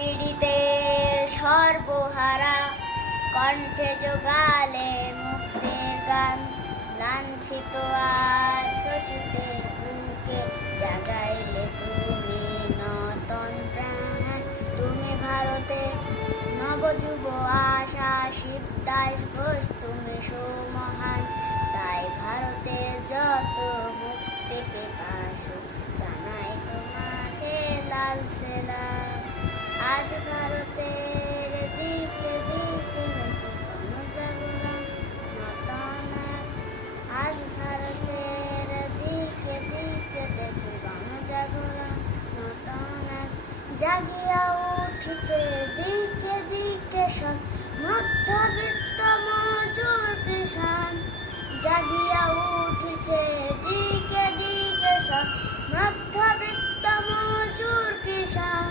পীড়িতের সর্বহারা কণ্ঠে যোগালে মুক্তির গান। লাঞ্ছিত আর শোষিতের বুকে জাগাইলে তুমি নতুন প্রাণ। তুমি ভারতে নবযুব আশা, শিবদাস ঘোষ তুমি সুমহান। তাই ভারতের যত মুক্তি পিপাসু জানাই তোমাকে লাল সেলাম। আজ ভারতের দিকে দিকে গণজাগরণ নতুন এক। আজ ভারতের দিকে দিকে দেখি গণজাগরণ নতুন এক। জাগিয়া উঠিছে দিকে দিকে সব মধ্যবিত্ত মজুর কিষান। জাগিয়া উঠিছে দিকে দিকে সব মধ্যবিত্ত মজুর কিষান।